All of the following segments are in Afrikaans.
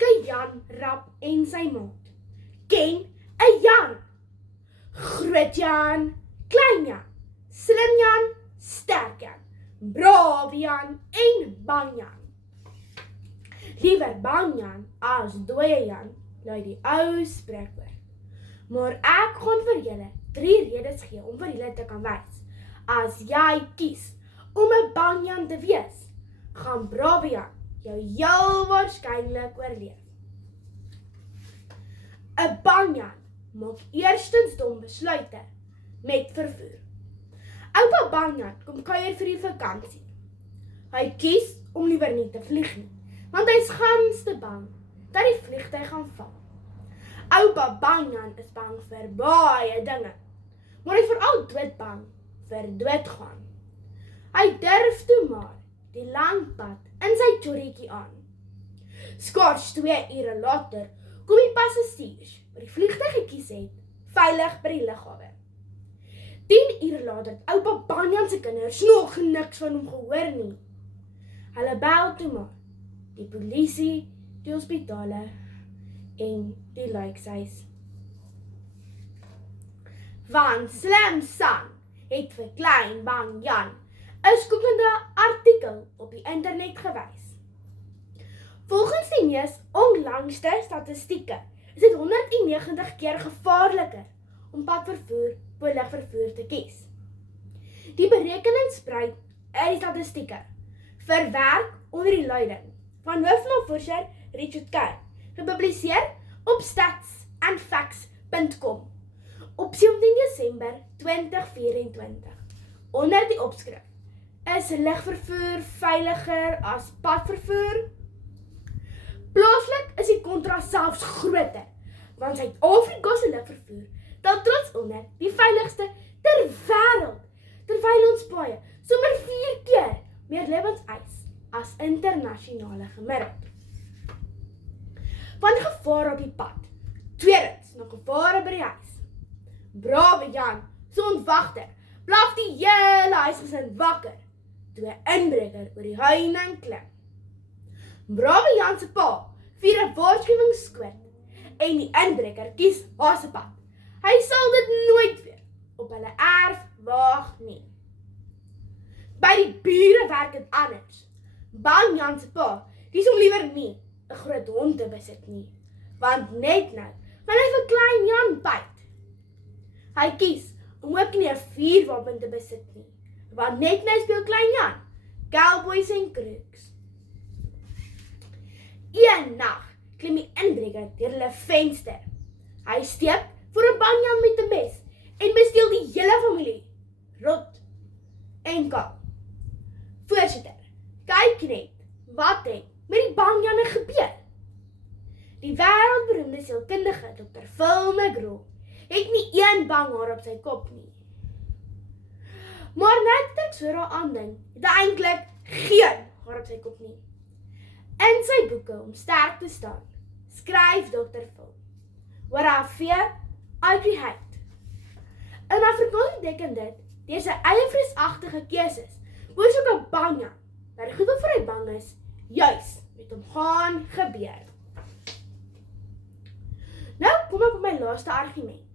Elke Jan rap en sy maat ken 'n Jan. Groot Jan, klein Jan, slim Jan, sterk Jan, braaf Jan en bang Jan. Liewer bang Jan as dooie Jan, lui die ou spreekwoord. Maar ek gaan vir julle 3 redes gee om vir julle te kan wys. As jy kies om 'n bang Jan te wees, gaan brawe Jan jou heel waarskynlik oorleef. 'n Bang Jan maak eerstens dom besluite met vervoer. Oupa bang Jan kom kuier vir die vakansie. Hy kies om liewer nie te vlieg nie, want hy's gans te bang dat die vliegtuig gaan val. Oupa bang Jan is bang vir baie dinge, maar hy is veral doodbang vir doodgaan. Hy durf toe maar die lang pad in sy chorrietjie aan. Skaars 2 ure later kom die passasiers wat die vliegtuig gekies het, veilig by die lughawe. 10 ure later het oupa bang Jan se kinders nog niks van hom gehoor nie. Hulle bel toe maar die polisie, die hospitale en die lijkhuis. Van Slim San het vir klein bang Jan 'n skokkende artikel op die internet gewys. Volgens die mees onlangste statistieke is dit 190 keer gevaarliker om padvervoer bo lugvervoer te kies. Die berekening sprei uit die statistieke, verwerk onder die leiding van hoofnavoorsitter Richard Kerr, gepubliseer op statsandfacts.com op 17 Desember 2024 onder die opskrif: Is lugvervoer veiliger as padvervoer? Plaaslik is die kontras selfs groter, want Suid-Afrika se lugvervoer tel trots onder die veiligste ter wêreld, terwyl ons paaie sommer 4 keer meer lewens eis as internasionale gemiddeld. Van gevaar op die pad, tweedens na gevare by die huis. Brawe Jan, so ontwagter, blaf die hele huisgesin wakker, toe 'n inbreker oor die heining klim. Brawe Jan se pa vier 'n waarskuwingsskoot en die inbreker kies hasepad. Hy sal dit nooit weer op hulle erf waag nie. By die bure werk dit anders. Bang Jan se pa kies om liewer nie 'n groot hond te besit nie, want net nou gaan hy vir klein Jan byt. Hy kies om ook nie 'n vuurwapen te besit nie, want net nou speel klein Jan cowboys en crooks. Een nag klim die inbreker deur hulle venster. Hy steek voor 'n bang Jan met 'n mes en besteel die hele familie, rot en kaal. Voorsitter, kyk net, wat het met die bang Janne gebeur? Die wêreldberoemde sielkundige Dr. Phil McGraw het nie een bang haar op sy kop nie. Maar net ek so daaraan dink, het hy eintlik geen haar op sy kop nie. In sy boeke om sterk te staan, skryf Dr. Phil: What I fear, I create. In Afrikaans beteken dit, deur sy eie vreesagtige keuses, oorsoek 'n bang Jan, dat die goed waarvoor hy bang is, juis met hom gaan gebeur. Nou kom ek op my laaste argument.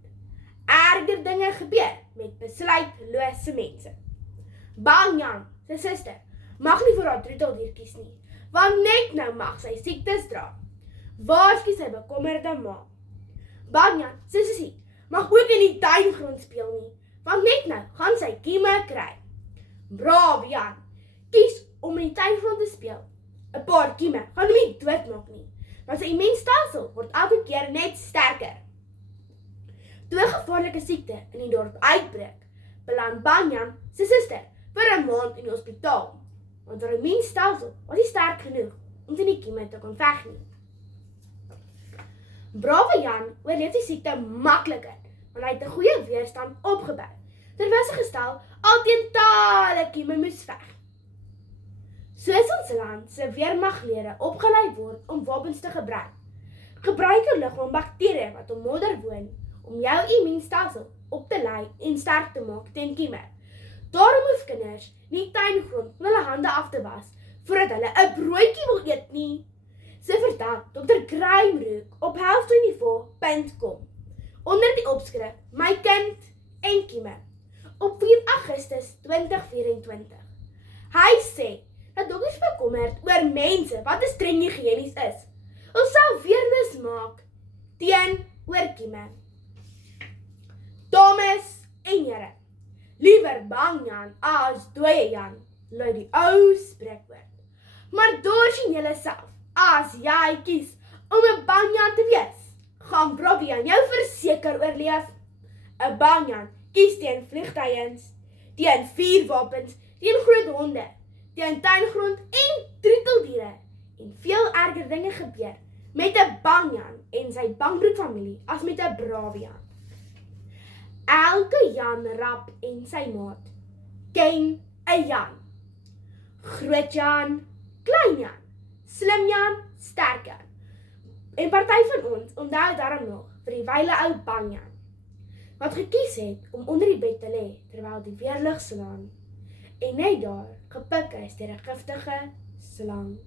Erger dinge gebeur met besluitlose mense. Bang Jan, sy suster, mag nie vir haar troeteldier kies nie, want net nou mag sy siektes dra. Waarsku sy bekommerde ma. Bang Jan, sy sussie, mag ook in die tuingrond speel nie, want net nou gaan sy kieme kry. Braaf Jan, kies om in die tuingrond te speel. 'n Paar kieme gaan hom nie doodmaak nie, want sy immuunstelsel word elke keer net sterker. Toe 'n gevaarlike siekte in die dorp uitbreek, beland Bang Jan sy suster vir 'n maand in die hospitaal, want haar immuunstelsel was nie sterk genoeg om teen die kieme te kon veg nie. Brawe Jan oorleef die siekte makliker, want hy het 'n goeie weerstand opgebou, terwyl sy gestel al teen tale kieme moes veg. Soos ons land se weermaglede opgelei word om wapens te gebruik jou liggaam bakterieë wat om modder woon, om jou immuunstelsel op te lei en sterk te maak teen kieme. Daarom hoef kinders nie tuingrond met hulle hande af te was, voordat hulle 'n broodjie wil eet nie. Sy vertel Dr. Kraimroek op health24.com onder die opskrif My kind en kieme op 4 Augustus 2024. Hy sê dat dokters bekommerd oor mense wat te streng higiënies is, ons sal weernis maak teen oorkieme. Dames en here, liewer bang Jan as dooie Jan, lui die ou spreekwoord. Maar doorsien julle self, as jy kies om 'n bang Jan te wees, gaan Bobby Jan jou verseker oorleef. 'n bang Jan kies teen vliegtuigens, teen vuurwapens, teen groot honde, teen tuingrond en troeteldiere. En veel erger dinge gebeur met 'n bang Jan en sy bangbroek familie as met 'n brawe Jan. Elke Jan rap en sy maat ken 'n Jan. Groot Jan, klein Jan, slim Jan, sterk Jan. En party van ons onthou daarom nog vir die wyle ou bang Jan, wat gekies het om onder die bed te lê terwyl die weerlig slaan en net daar gepik is deur 'n giftige slang.